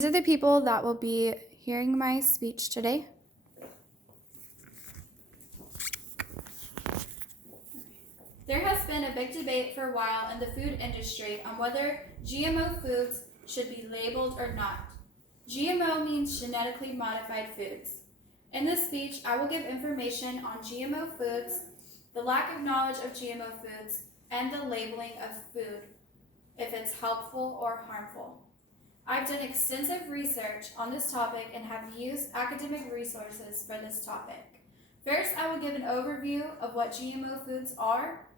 These are the people that will be hearing my speech today. There has been a big debate for a while in the food industry on whether GMO foods should be labeled or not. GMO means genetically modified foods. In this speech, I will give information on GMO foods, the lack of knowledge of GMO foods, and the labeling of food, if it's helpful or harmful. I've done extensive research on this topic and have used academic resources for this topic. First, I will give an overview of what GMO foods are,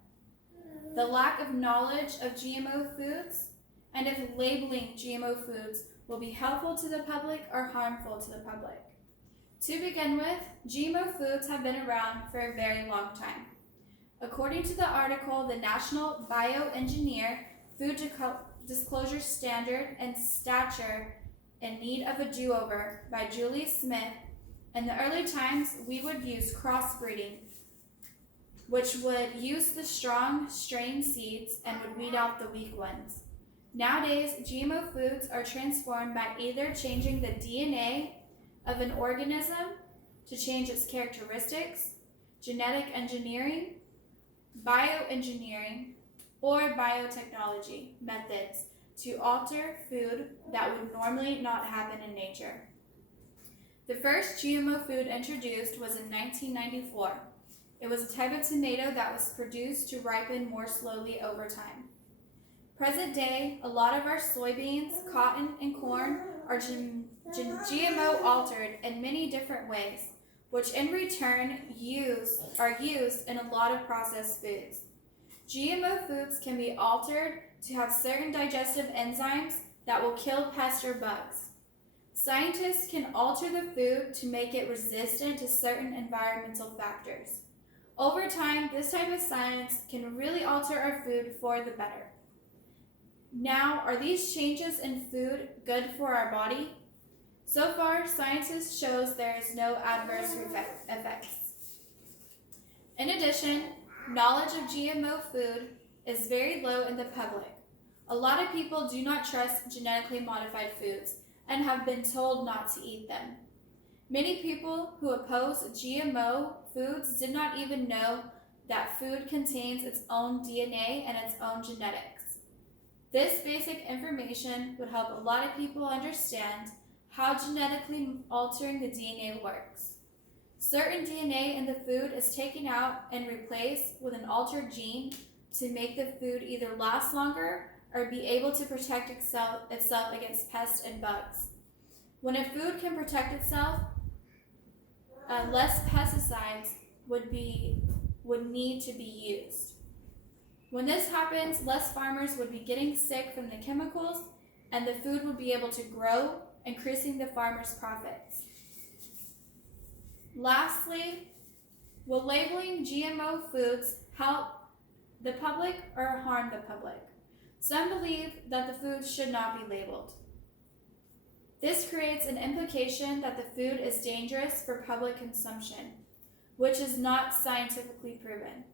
the lack of knowledge of GMO foods, and if labeling GMO foods will be helpful to the public or harmful to the public. To begin with, GMO foods have been around for a very long time. According to the article, The National Bioengineer Food Disclosure Standard and Stature in Need of a Do-Over by Julie Smith, in the early times we would use crossbreeding, which would use the strong strain seeds and would weed out the weak ones. Nowadays, GMO foods are transformed by either changing the DNA of an organism to change its characteristics, genetic engineering, bioengineering, or biotechnology methods to alter food that would normally not happen in nature. The first GMO food introduced was in 1994. It was a type of tomato that was produced to ripen more slowly over time. Present day, a lot of our soybeans, cotton, and corn are GMO altered in many different ways, which in return are used in a lot of processed foods. GMO foods can be altered to have certain digestive enzymes that will kill pests or bugs. Scientists can alter the food to make it resistant to certain environmental factors. Over time, this type of science can really alter our food for the better. Now, are these changes in food good for our body? So far, scientists shows there is no adverse effects. In addition, knowledge of GMO food is very low in the public. A lot of people do not trust genetically modified foods and have been told not to eat them. Many people who oppose GMO foods did not even know that food contains its own DNA and its own genetics. This basic information would help a lot of people understand how genetically altering the DNA works. Certain DNA in the food is taken out and replaced with an altered gene to make the food either last longer or be able to protect itself against pests and bugs. When a food can protect itself, less pesticides would need to be used. When this happens, less farmers would be getting sick from the chemicals, and the food would be able to grow, increasing the farmers' profits. Lastly, will labeling GMO foods help the public or harm the public? Some believe that the foods should not be labeled. This creates an implication that the food is dangerous for public consumption, which is not scientifically proven.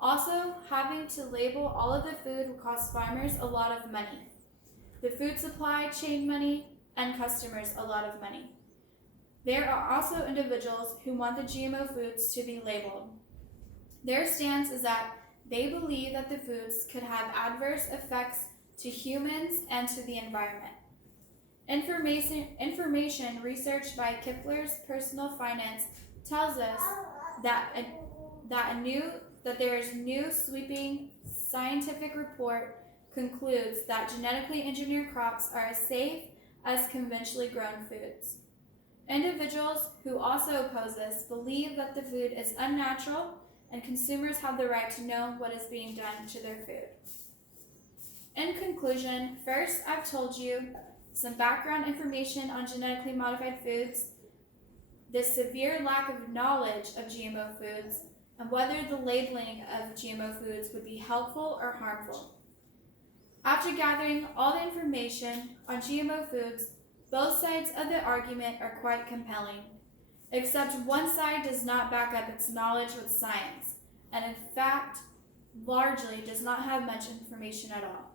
Also, having to label all of the food will cost farmers a lot of money, the food supply chain money, and customers a lot of money. There are also individuals who want the GMO foods to be labeled. Their stance is that they believe that the foods could have adverse effects to humans and to the environment. Information researched by Kepler's Personal Finance tells us that there is new sweeping scientific report concludes that genetically engineered crops are as safe as conventionally grown foods. Individuals who also oppose this believe that the food is unnatural and consumers have the right to know what is being done to their food. In conclusion, first I've told you some background information on genetically modified foods, the severe lack of knowledge of GMO foods, and whether the labeling of GMO foods would be helpful or harmful. After gathering all the information on GMO foods, both sides of the argument are quite compelling, except one side does not back up its knowledge with science, and in fact, largely does not have much information at all.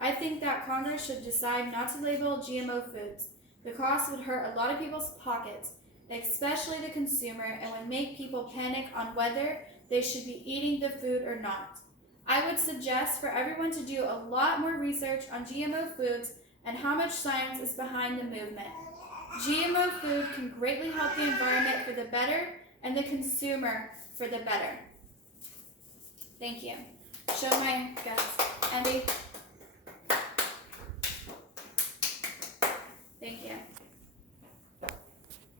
I think that Congress should decide not to label GMO foods The cost would hurt a lot of people's pockets, especially the consumer, and would make people panic on whether they should be eating the food or not. I would suggest for everyone to do a lot more research on GMO foods and how much science is behind the movement. GMO food can greatly help the environment for the better and the consumer for the better. Thank you. Show my guests. Andy.